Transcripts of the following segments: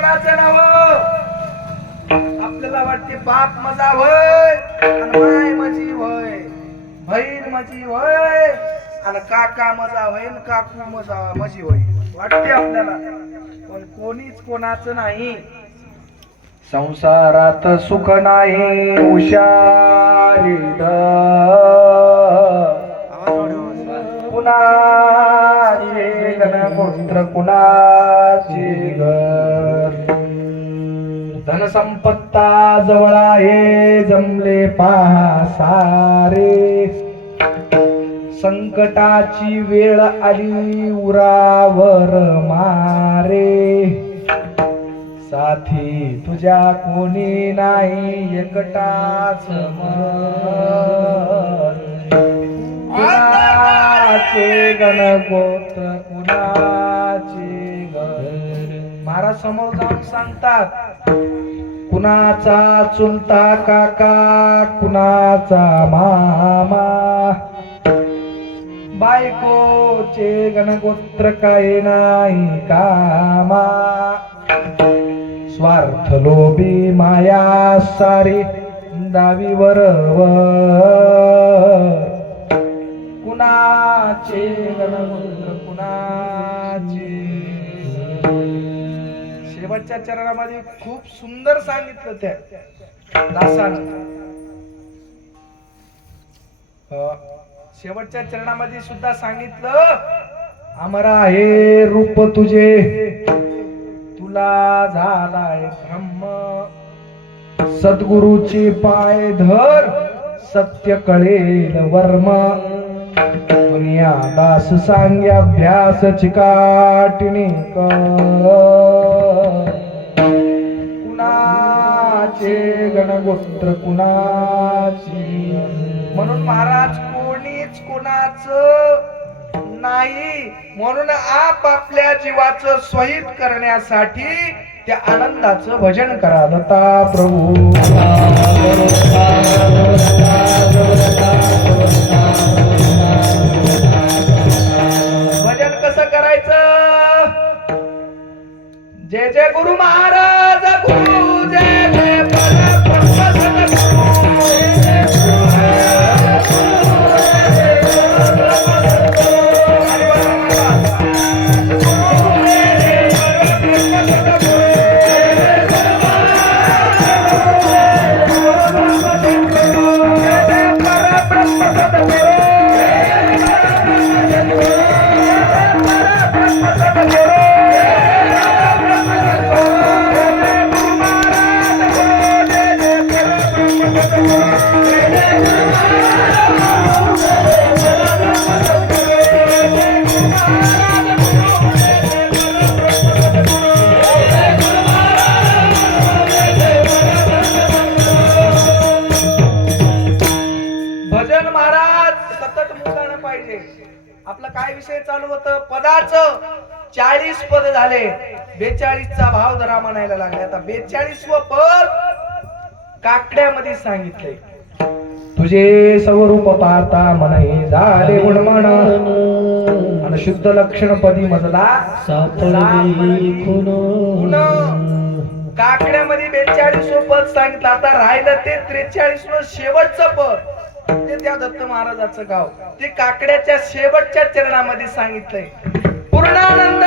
कोणाचं नाव आपल्याला वाटते बाप मजा होय आणि माय माझी होय, बहीण माझी होय आणि काका मजा होय आणि काकू माझी होय वाटते आपल्याला, पण कोणीच कोणाचं नाही. संसारात सुख नाही हुशारी कुणाचे गणगोत्र कुणाचे घर, धनसंपत्ता जवळ आहे जमले पहा सारे, संकटाची वेळ आली उरावर मारे, साथी तुझ्या कोणी नाही एकटाच कुणाचे गणगोत्र कुणाचे घर. महाराज समोर जाऊन सांगतात कुणाचा चुलता काका कुणाचा मामा, बायकोचे गणगोत्र काय नाही कामा, स्वार्थ लोभी माया सारी दावीवर कुणाचे गणगोत्र कुणाचे. शेवटच्या चरणामध्ये खूप सुंदर सांगितलं त्या दासानं. शेवटच्या चरणामध्ये सुद्धा सांगितलं अमरा हे रूप तुझे तुला झालाय ब्रह्म, सद्गुरूची पाय धर सत्य कळेल वर्म, दुनिया दास सांग्या अभ्यास चिकाटणी कुणाचे गणगोत्र कुणाची. म्हणून महाराज कोणीच कोणाचं नाही, म्हणून आपापल्या जीवाचं शहीद करण्यासाठी त्या आनंदाचं भजन करा. दत्ता प्रभू भजन कसं करायचं? जय जय गुरु महाराज गुरु जय जय आपला काय विषय चालू होतं? पदाचं 40 पद झाले, 42चा भाव धरा म्हणायला लागले. आता 42व पद काकड्यामध्ये सांगितलंय. तुझे स्वरूप पाहता मनाई झाले गुणमन आणि शुद्ध लक्षण पदी मजला काकड्यामध्ये 42व पद सांगितलं. आता राहिलं ते 43व शेवटचं पद, ते त्या दत्त महाराजाचं गाव, ते काकड्याच्या शेवटच्या चरणामध्ये सांगितलंय. पूर्णानंद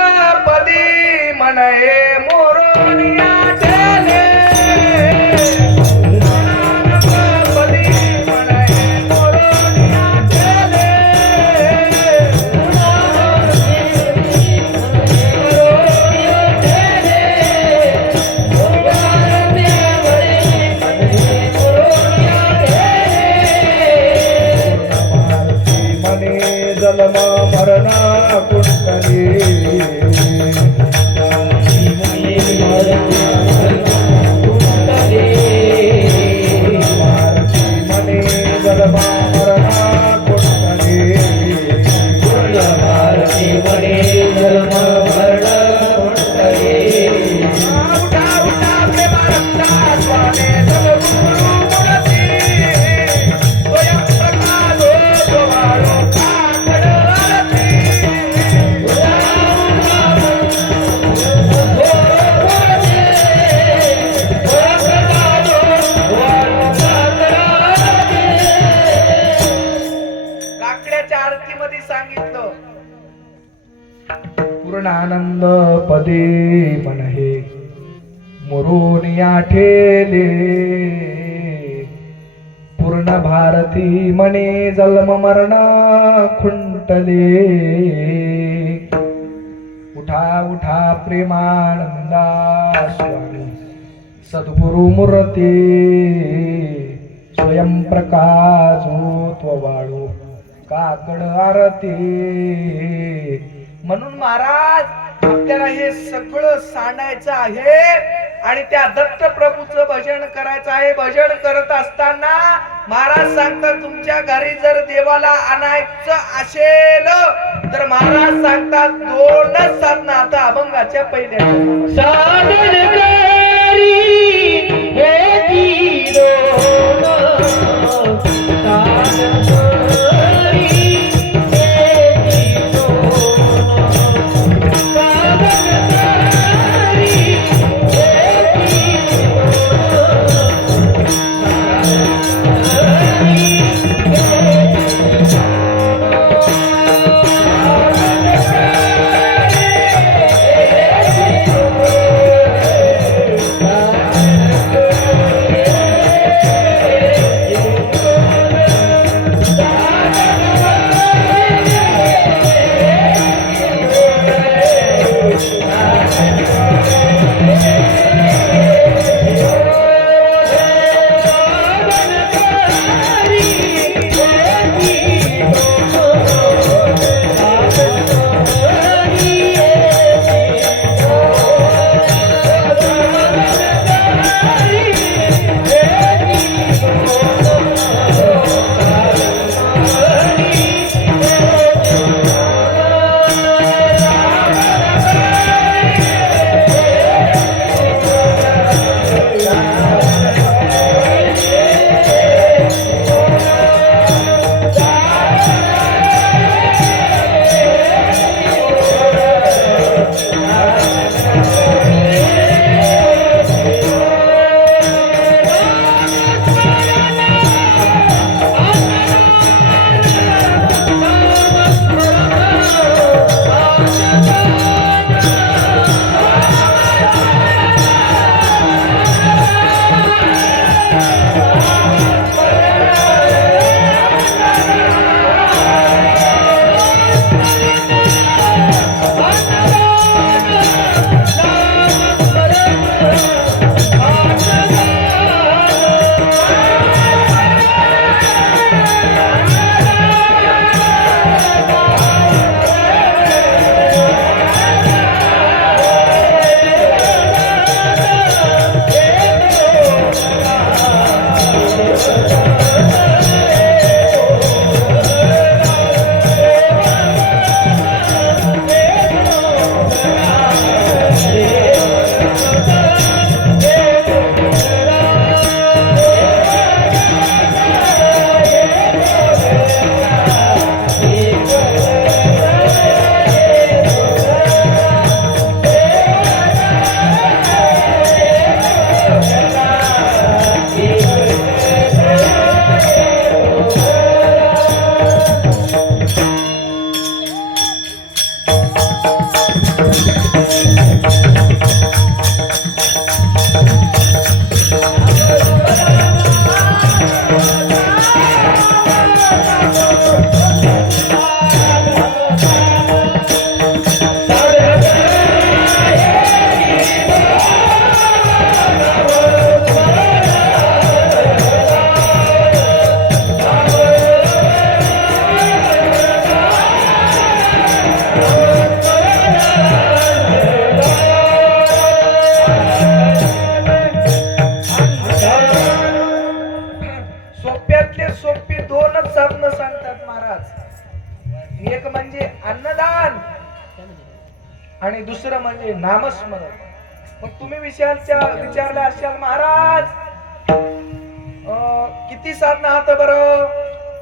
पदी म्हणे मोरोनिया ठेले, जन्म मरण कुंडली आनंद पदे मन हे मुरून या ठेले पूर्ण भारती मने जन्म मरण खुंटले उठा उठा प्रेमानंदा स्वामी सद्गुरु मूर्ती स्वयं प्रकाश वाळू काकड आरती म्हणून महाराज आपल्याला हे सगळं सांगायचं आहे आणि त्या दत्त प्रभूचं भजन करायचं आहे. भजन करत असताना महाराज सांगतात तुमच्या घरी जर देवाला आणायचं असेल तर महाराज सांगतात दोनच साधना. आता अभंगाच्या पहिल्या साधन करी हे दोन साधन करी हे दोन साधन करी आणि दुसरं म्हणजे नामस्मरण. मग तुम्ही विचारले असाल महाराज किती साधना आहात बरं?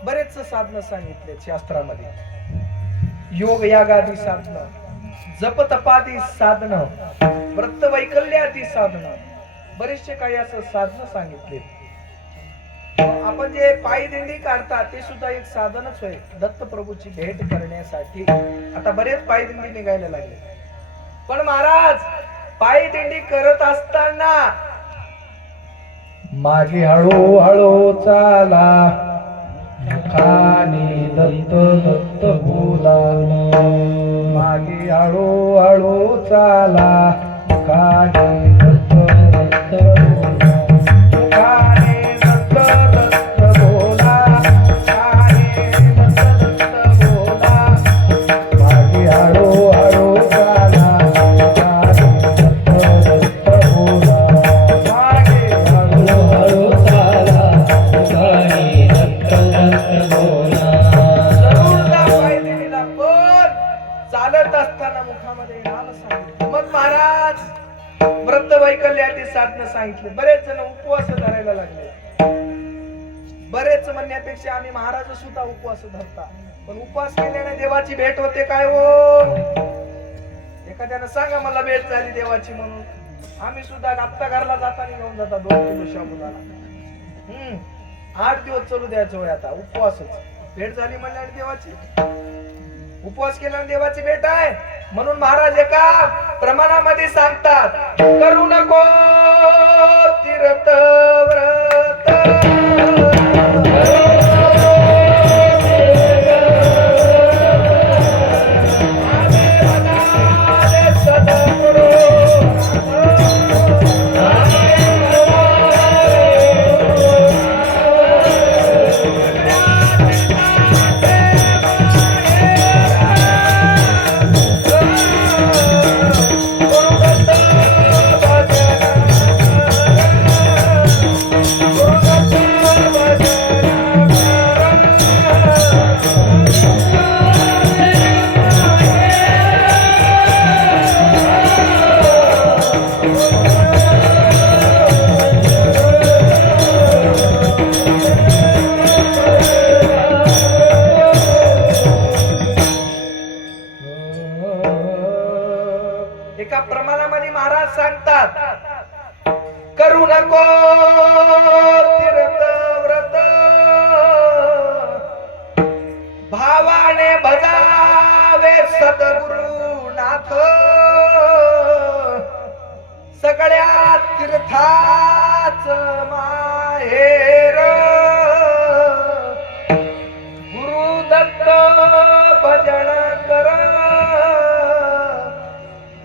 बरेच साधना सांगितले शास्त्रामध्ये. योग यागादी साधना, जप तपादी साधना, व्रत वैकल्यादी साधना, बरेचसे काही असं साधना सांगितले. आपण जे पायी दिंडी काढतात ते सुद्धा एक साधनच होय दत्त प्रभूची भेट करण्यासाठी. आता बरेच पायी दिंडी निघायला लागले. पण महाराज पायी दिंडी करत असताना मागे हळूहळू चाला, मुखाने दत्त दत्त बोला. मागे हळूहळू चाला, मुखाने दत्त दत्त बोला. मुखाने दत्त दत्त बोला, मुखाने दत्त दत्त बोला. मागे हळूहळू चाला, मुखाने दत्त दत्त बोला. मागे हळूहळू चाला, मुखाने दत्त दत्त बोला. जरूरला पायदळीला पण चालत असताना मुखामध्ये नाम सांगितलं. मग महाराज व्रत वैकल्याची साधनं सांगितले. बरेच जण उपवास धरायला लागले. बरेच म्हणण्यापेक्षा आम्ही महाराज सुद्धा उपवास धरता, पण उपवास केल्याने देवाची भेट होते काय हो? एखाद्यानं सांगा मला भेट झाली देवाची म्हणून. आम्ही सुद्धा आत्ता घरला जाताना घेऊन जाता 2 किलो शाबुदाणा. 8 दिवस चालू द्यायचं होय आता उपवासच. भेट झाली म्हणल्याने देवाची, उपवास केल्याने देवाची भेट आहे म्हणून महाराज एका प्रमाणामध्ये सांगतात, करू नको तीर्थ व्रत. एका प्रमाणामध्ये महाराज सांगतात, करू नको तीर्थ व्रत, भावाने भजावे सद्गुरुनाथ. सगळ्या तीर्थाच माहेर गुरुदत्त भजन कर.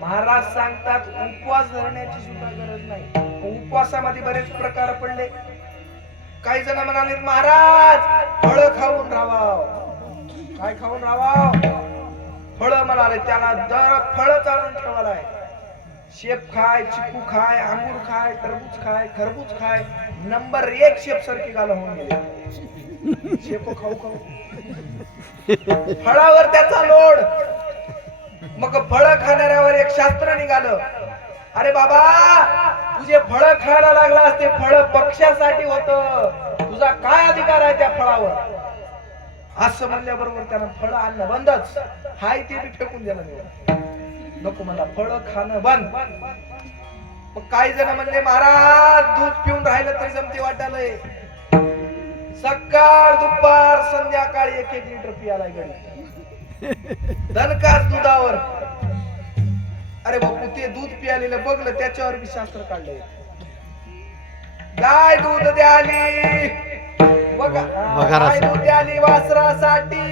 महाराज सांगतात उपवास धरण्याची सुद्धा गरज नाही. उपवासामध्ये बरेच प्रकार पडले. काही जण म्हणाले महाराज फळ खाऊन राहाव. काय खाऊन राहाव? फळ म्हणाले. त्याला दर फळ चालून ठेवायलाय. शेप खाय, चिकू खाय, अंगूर खाय, टरबूज खाय, खरबूज खाय. नंबर 1 शेप सारखी गाला होऊन गेले. शेप खाऊ खाऊ फळावर त्याचा लोड. मग फळ खाणाऱ्यावर एक शास्त्र निघालं, अरे बाबा तुझे फळ खायला लागलास ते फळ पक्षासाठी होत, तुझा काय अधिकार आहे त्या फळावर? असं म्हणल्याबरोबर त्यानं फळ आणणं बंदच. हाय ते बी फेकून दिलं नाही. नको मला फळ खाणं बंद. मग काही जण म्हणले महाराज दूध पिऊन राहिलं तरी जमते वाटायलंय. सकाळ दुपार संध्याकाळी 1-1 लिटर पियालाय गडी. धनकास दुधावर. अरे बापू ते दूध पियालेलं बघलं त्याच्यावर बी शास्त्र काढलंय. गाय दूध द्याली, गाय दूध द्याली वासरासाठी,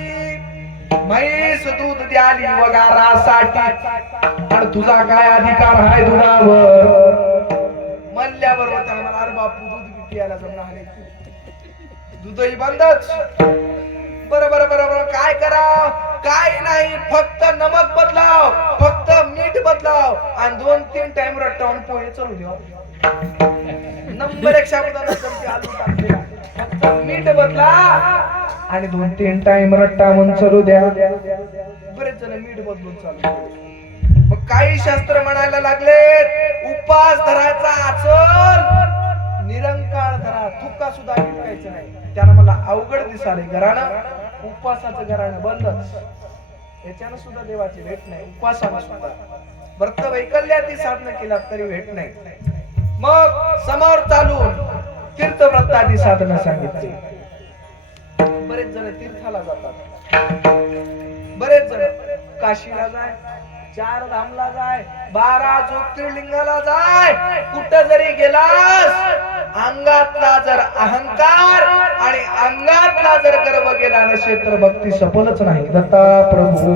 म्हैस दूध द्याली वगारासाठी. आणि तुझा काय अधिकार आहे दुधावर? म्हणल्याबरोबर त्याला मला अरे बापू दूध बी पियाला जमणार, दूधही बंदच. बरोबर बरोबर काय कराव? काय नाही, फक्त नमक बदलाव, फक्त मीठ बदलाव आणि 2-3 टाइम रट्टावून पोहे चालू द्या. नंबर 1 शाबुदाना चमचे आलू टाकले. फक्त मीठ बदला आणि 2-3 टाइम रट्टावून चालू द्या. बरेच जण मीठ बदलून चालू केले. मग काही शास्त्र म्हणायला लागले उपवास धरायचा आचल निरंकाळ धरा, थुका सुद्धा गिळायचं नाही. त्यानं मला अवघड दिसाले घरानं. उपवासाचं घराणं बंदच. याच्यानं सुद्धा देवाची भेट नाही. उपवासानं सुद्धा व्रत वैकल्याची साधना केला तरी भेट नाही. मग समोर चालून तीर्थव्रताची साधना सांगितली. बरेच जण तीर्थाला जातात. बरेच जण काशीला जाय, 4 धामला जाय, 12 ज्योतिर्लिंगाला जाय, कुठं जरी गेलास अंगातला जर अहंकार आणि अंगातला जर गर्व गेला नसेल तर भक्ती सफलच नाही. दत्ता प्रभू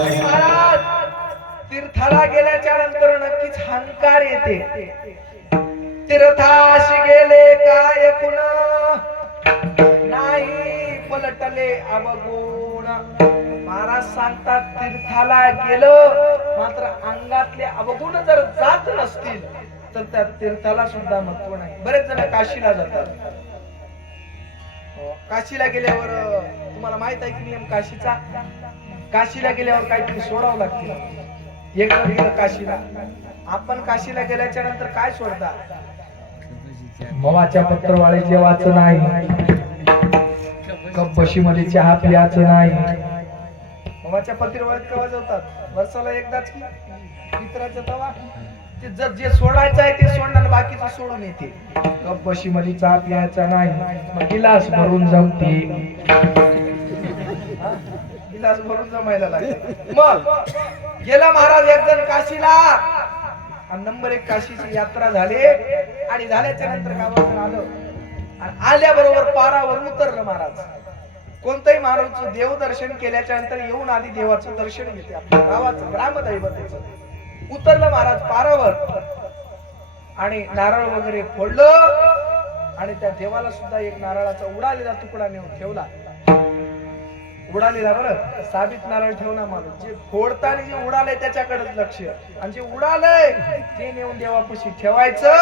आणि महाराज तीर्थाला गेल्याच्या नंतर नक्कीच अहंकार येते. तीर्थाशी गेले काय कुण नाही पलटले अवगुण. महाराज सांगतात तीर्थाला गेलं मात्र अंगातले अवगुण जर जात नसतील तर त्या तीर्थाला सुद्धा महत्व नाही. बरेच जण काशीला जातात. काशीला गेल्यावर तुम्हाला माहित आहे की नियम काशीचा, काशीला गेल्यावर काहीतरी सोडावं लागते. एक गेलं काशीला, आपण काशीला गेल्याच्या नंतर काय सोडता? मवाच्या पत्रवाळे जेवायचं नाही, कप बशीमध्ये चहा पियाचं नाही. मवाच्या पत्रवाळीत केव्हा जेवतात? वर्षाला एकदाच की मित्राचं तवा. ते जे सोडायचं आहे ते सोडणार, बाकीचं सोडून येते. कप बशीमध्ये चहा पियाचा नाही, मग गिलास भरून जमते, गिलास भरून जमायला लागते. मग गेला महाराज एक जण काशीला, नंबर 1 काशीची यात्रा झाली आणि झाल्याच्या नंतर गावात आलं आणि आल्याबरोबर पारावर उतरलं महाराज. कोणतंही माणूस देवदर्शन केल्याच्या नंतर येऊन आधी देवाचं दर्शन घेते, आपल्या गावाचं ग्रामदैवतेचं. उतरलं महाराज पारावर आणि नारळ वगैरे फोडलं आणि त्या देवाला सुद्धा एक नारळाचा उडालेला तुकडा नेऊन ठेवला. उडालेला बरं, साबित नारळ ठेवला माणूस. जे फोडताना जे उडालंय त्याच्याकडेच लक्ष, आणि जे उडालंय ते नेऊन देवापाशी ठेवायचं.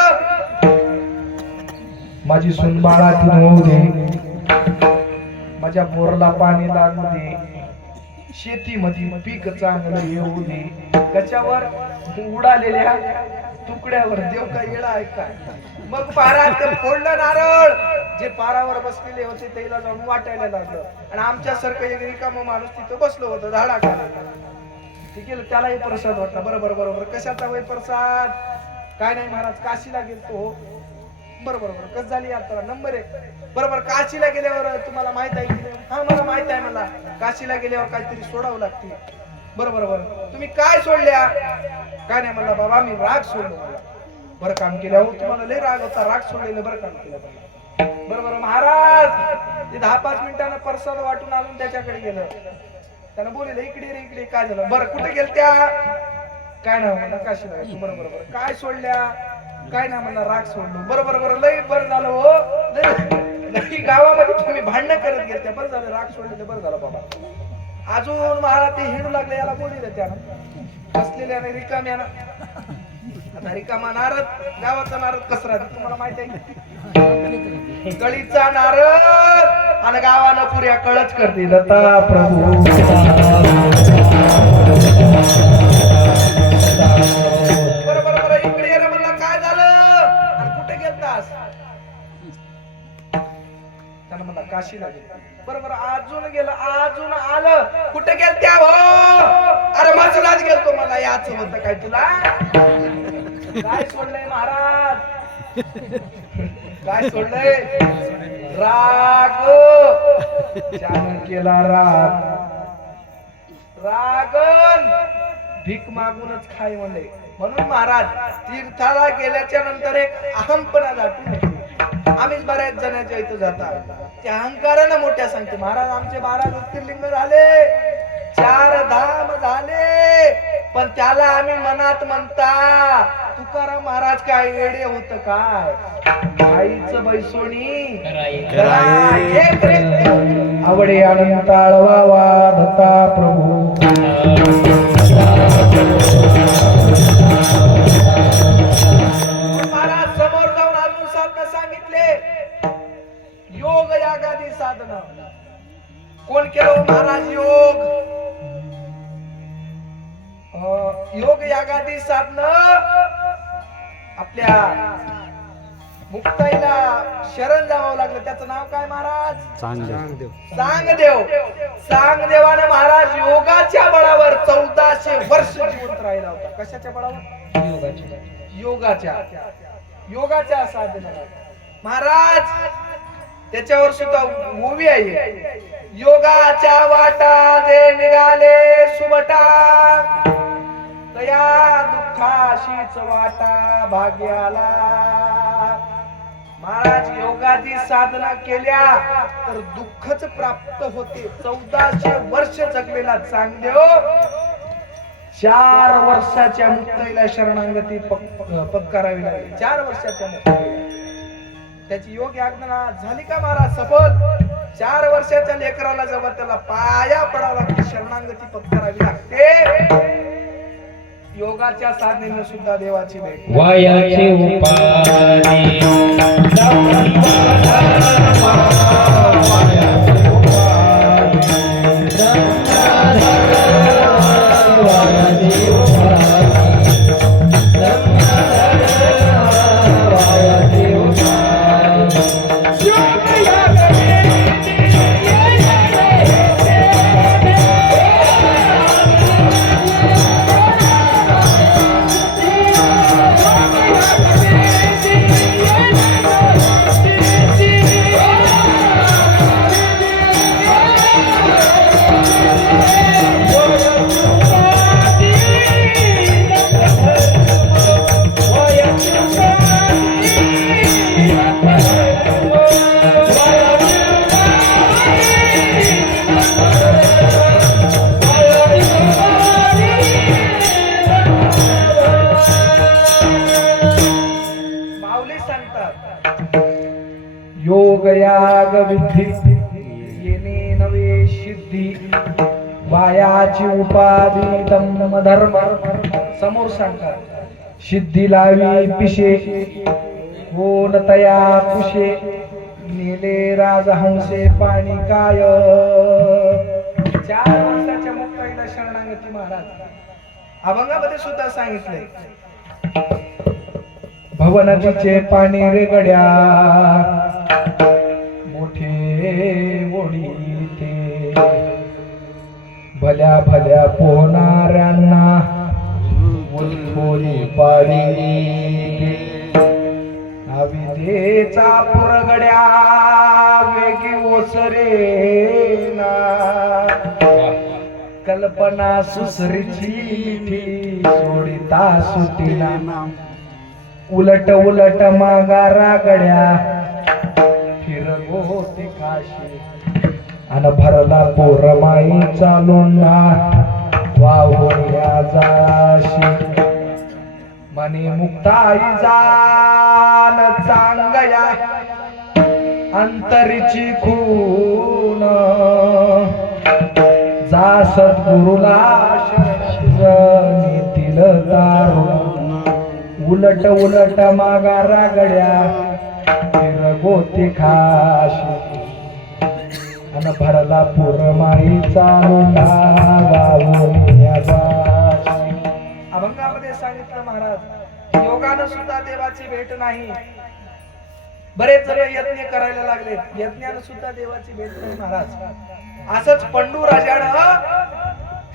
माझी सुनबाळा ती होऊ दे, माझ्या बोरला पाणी लागू दे, शेतीमध्ये पीक चांगलं येऊ दे. त्याच्यावर उडालेल्या तुकड्यावर देव काय येडा आहे काय? मग पारात फोडलं नारळ, जे पारावर बसलेले होते त्याला जाऊन वाटायला लागलं. आणि आमच्यासारखं एक रिकामं माणूस तिथं बसलो होतं झाडा खाली. ठीक आहे, त्यालाही प्रसाद वाटला. बरोबर बरोबर. कशाचा वय प्रसाद? काय नाही महाराज, काशीला गेलतो. बरोबर बरोबर. कस झाली यात्रा? नंबर 1. बरोबर. काशीला गेल्यावर तुम्हाला माहित आहे की नाही? हा, मला माहित आहे. मला काशीला गेल्यावर काहीतरी सोडावं लागते. बरोबर बरोबर. तुम्ही काय सोडल्या? काय नाही म्हणला बाबा, मी राग सोडलो. मला बरं काम केलं हो, तुम्हाला लय राग होता, राग सोडलेलं बरं काम केलं. बरोबर महाराज. ते 10-5 मिनिटांना प्रसाद वाटून आणून त्याच्याकडे गेलं. त्यानं बोलले इकडे रे इकडे. काय झालं? बरं कुठे गेलत्या? काय नाही म्हणला काशीला गेलो. बरोबर बरोबर. काय सोडल्या? काय नाही म्हणला राग सोडलो. बरोबर बरोबर. लय बरं झालं हो, लय गावामध्ये तुम्ही भांडणं करत गेलत्या, बरं झालं राग सोडले, बरं झालं बाबा. अजून महाराज ते हिंडू लागले, याला बोलले त्यानं असलेल्या रिकाम्यानं. आता रिकामा नारद, गावाचा नारद कसरा तुम्हाला माहित आहे. कळीचा नारद आणि गावानं पुऱ्या कळच करते. दत्ता प्रभू बरोबर बरोबर. इकडे ये म्हणला, काय झालं आणि कुठे गेलतास? त्यानं म्हणला काशीला गेलो. बरोबर. अजून गेलं, अजून आलं. कुठे गेलत्या हो? अरे मसलाच गेलतो, मला याच होतं काय तुला? काय सोडलंय महाराज? काय सोडलंय? राग. ज्यानं केला राग, रागन भीक मागूनच खाय म्हणले. म्हणून महाराज तीर्थाला गेल्याच्या नंतर एक अहंपणा दाटून येतो. आम्हीच बऱ्याच जणांच्या इथं जातात, ते अहंकारानं मोठ्या सांगते. महाराज आमचे 12 ज्योतिर्लिंग झाले, 4 धाम झाले, पण त्याला आम्ही मनात म्हणता. तुकाराम महाराज काय वेडे होत काय? आईचं बैसोणी आवडे आणि टाळवावा. दत्ता प्रभू महाराज समोर जाऊन अजून साधना सांगितले. योग यागादी साधना कोण केलं महाराज? योग यागादी साधना आपल्या मुक्ताईला शरण जावं लागलं. त्याचं नाव काय महाराज? सांगदेव. सांगदेवाने महाराज योगाच्या बळावर 1400 वर्ष जिवंत राहिला होता. कशाच्या बळावर? योगाच्या साधनेला. महाराज त्याच्यावर सुद्धा उभी आहे. योगाच्या वाटा जे निघाले सुबटा, तया दुःखाशीच वाटा भाग्याला. महाराज योगाची साधना केल्या तर दुःखच प्राप्त होते. 1400 वर्ष जगलेला चांगदेव 4 वर्षाच्या मुक्ताईला शरणागती पत्करावी लागली. 4 वर्षाच्या मुक्ताईला त्याची योग याज्ञा झाली का महाराज सफल? 4 वर्षाच्या लेकराला जेव्हा त्याला पाया पडावं लागते, शरणागती पत्करावी लागते. योगाच्या साधनेने सुद्धा देवाची भेट. वायाचे उपाधी योग याग विधी येणे नवे सिद्धी, वायाची उपाधी दम धर्म. समोर सांगतात सिद्धी लावी पिशे, होन तया पुशे, नेले राजहंसे पाणी काय. 4 वर्षाच्या मुक्ताईला शरणागती महाराज अभंगामध्ये सुद्धा सांगितलंय. भवनदीचे पाणी रे गड्या, मोठे ओढीते, भल्या भल्या पोहणाऱ्यांना उलखोली पाडी. नाविदेचा पुरगड्या वेगी ओसरेना, कल्पना सुसरीची सोडिता सुटीला. उलट उलट मागारा गड्या फिरगोती काशी, अन भरला पोरमाई चालून वाहुया जाशी. मनी मुक्ताई जान चांगया अंतरीची खून, जा सद्गुरुला नीतील दारुण. उलट उलट मागारा गड्या फिरगोती खाशी, अन भरला पुरमाई चालून वाहुया जाशी. अभंगामध्ये सांगितलं महाराज योगानं सुद्धा देवाची भेट नाही. बरेच जण यज्ञ करायला लागले, यज्ञानं सुद्धा देवाची भेट नाही महाराज. असंच पंडू राजानं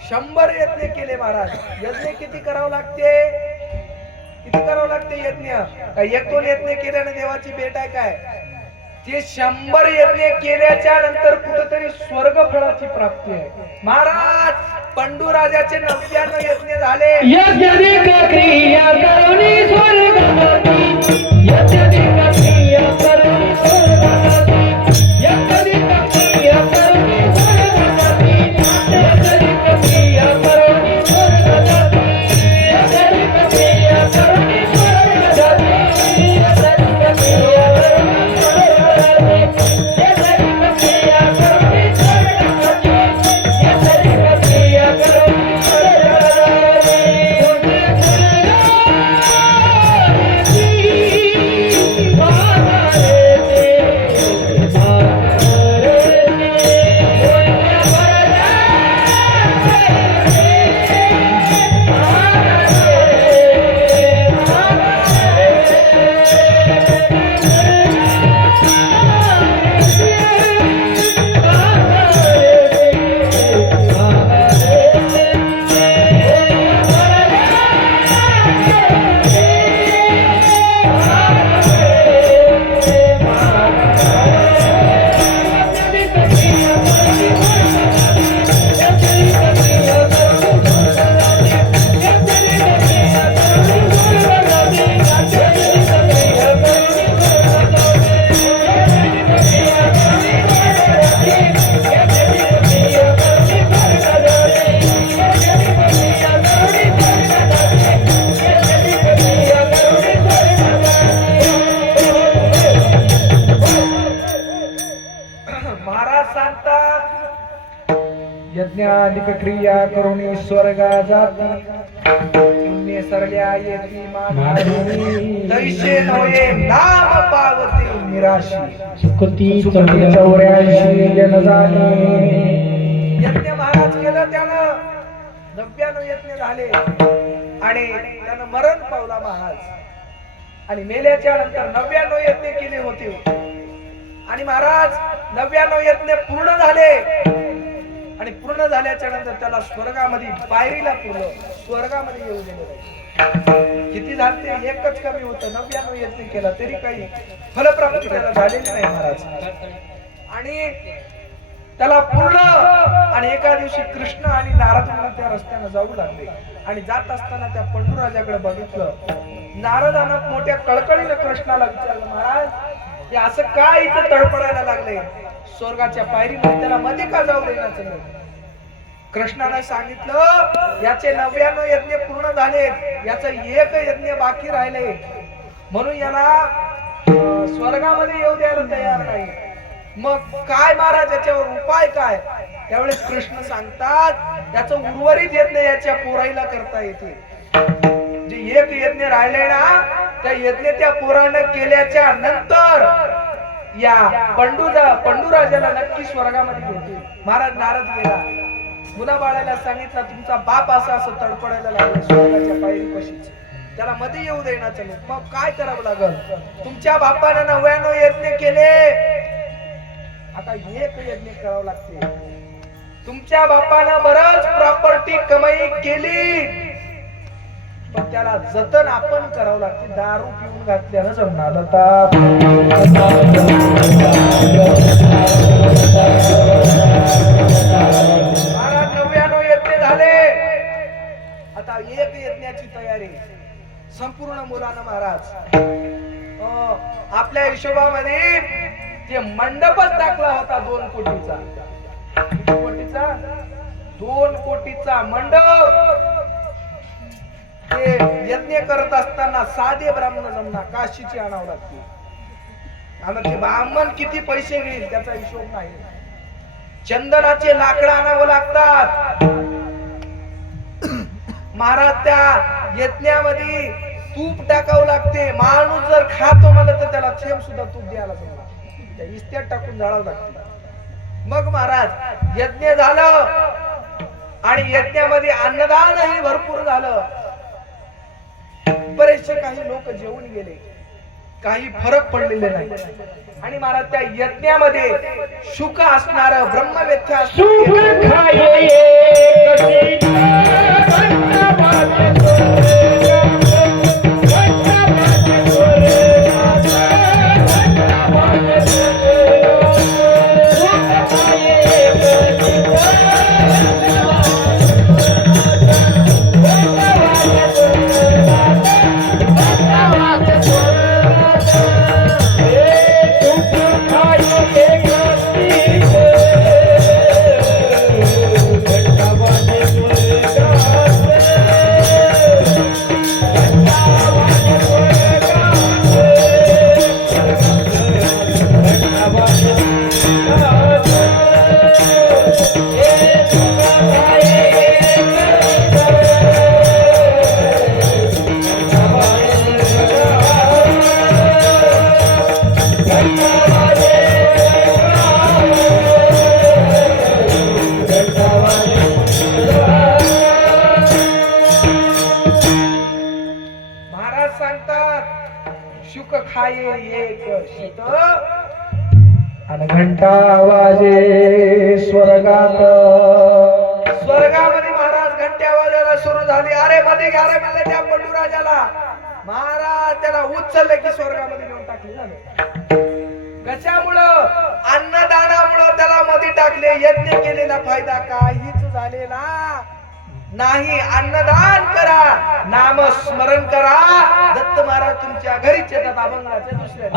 100 यज्ञ केले महाराज. यज्ञ किती करावं लागते? किती करावं लागते यज्ञ? काय 1-2 यज्ञ केल्याने देवाची भेट आहे काय? ते 100 यज्ञ केल्याच्या नंतर कुठेतरी स्वर्ग फळाची प्राप्ती आहे महाराज. पंडू राजाचे 99 यज्ञ झाले. यज्ञनिक क्रिया करुणी स्वर्गगती, यज्ञनिक क्रिया करुणी स्वर्गगती, यज्ञनिक क्रिया करुणी स्वर्गगती, यज्ञनिक क्रिया करुणी स्वर्गगती, यज्ञनिक क्रिया करुणी स्वर्गगती, यज्ञनिक क्रिया करुणी स्वर्गगती, यज्ञनिक क्रिया करुणी स्वर्गगती, यज्ञनिक क्रिया करुणी स्वर्गगती. अधिक क्रिया करुणी स्वर्गा जाती पुण्य सरल्या येती मानवी तैसे नव्हे नाम पावते निराशी सुकृती 84 जन झाले यज्ञ महाराज केलं त्यानं 99 यज्ञ झाले आणि त्यानं मरण पावला महाराज आणि मेल्याच्या नंतर 99 यज्ञ केले होते आणि महाराज 99 यज्ञ पूर्ण झाले आणि पूर्ण झाल्याच्या नंतर त्याला स्वर्गामध्ये पायरीला पुरलं स्वर्गामध्ये येऊ दिलं नाही. किती झाले एकच कमी होतं 99 यज्ञ केला तरी काही फलप्राप्ती त्याला झालेली नाही महाराज आणि त्याला पूर्ण आणि एका दिवशी कृष्ण आणि नारद त्या रस्त्याने जाऊ लागले आणि जात असताना त्या पंडुराजाकडे बघितलं. नारदानं मोठ्या कळकळीने कृष्णाला विचारलं महाराज हे असं काय इथं तडपडायला लागले स्वर्गाच्या पायरीमध्ये त्याला मध्ये का जाऊ देण्याचं नाही. कृष्णाने सांगितलं याचे 99 यज्ञ पूर्ण झाले याचं एक यज्ञ बाकी राहिले म्हणून याला स्वर्गामध्ये येऊ द्यायला तयार नाही. मग काय महाराज याच्यावर उपाय काय. त्यावेळेस कृष्ण सांगतात याचं उर्वरित यज्ञ याच्या पोराईला करता येते. जे एक यज्ञ राहिले ना त्या यज्ञ त्या पोरानं केल्याच्या नंतर या पंडुराजाला नक्की स्वर्गामध्ये घेते. महाराज नारद गेला मुला बाळाला सांगितलं तुमचा बाप असं तडपडायला लागला स्वर्गाच्या पायरीपाशीच त्याला मध्ये येऊ देण्याचं नाही. मग काय करावं लागल तुमच्या बापानं 99 यज्ञ केले आता एक यज्ञ करावं लागते. तुमच्या बापानं बरंच प्रॉपर्टी कमाई केली पण त्याला जतन आपण करावं लागते. दारू पिऊन घातल्यानं जमणार महाराज 99 यज्ञ झाले आता एक यज्ञाची तयारी संपूर्ण मुलानं महाराज आपल्या हिशोबामध्ये ते मंडपच टाकला होता 2 कोटीचा. 2 कोटीचा मंडप. ते यज्ञ करत असताना साधे ब्राह्मण जमना काशीची आणावं लागते आणि ते ब्राह्मण किती पैसे घेईल त्याचा हिशोब नाही. चंदनाचे लाकडं आणावं लागतात. महाराज त्या यज्ञामध्ये तूप टाकावं लागते. माणूस जर खातो म्हणलं तर त्याला थेंब सुद्धा तूप द्यायला जमणार त्या इस्त्यात टाकून जाळावं लागते. मग महाराज यज्ञ झालं आणि यज्ञामध्ये अन्नदानही भरपूर झालं. बरेचसे काही लोक जेवून गेले काही फरक पडलेले नाही आणि महाराज त्या यज्ञामध्ये शुक असणार ब्रह्मवेत्या घंटा वाजे स्वर्गामध्ये महाराज घंट्या वाजायला सुरू झाली. अरे मध्ये घ्या रे म्हणलं त्या पंडुराजाला. महाराज त्याला उचलले की स्वर्गामध्ये घेऊन टाकले. झालं कशामुळं अन्नदानामुळं त्याला मध्ये टाकले. यज्ञ केलेला फायदा काहीच झालेला नाही. अन्नदान करा नाम स्मरण करा. दत्त महाराज तुमच्या घरीच येतात अभंगाच्या दुसऱ्या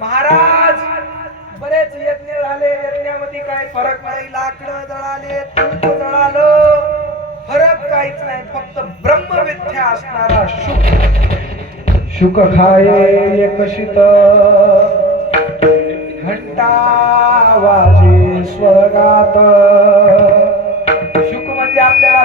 महाराज बरेच यज्ञ झाले, यज्ञामध्ये काही फरक नाही, लाकडं जळाले, तूप जळालं, फरक काहीच नाही, फक्त ब्रह्मविद्या असणारा शुक खाये एक शीत घंटा वाजे स्वर्गात. शुक म्हणजे आपल्याला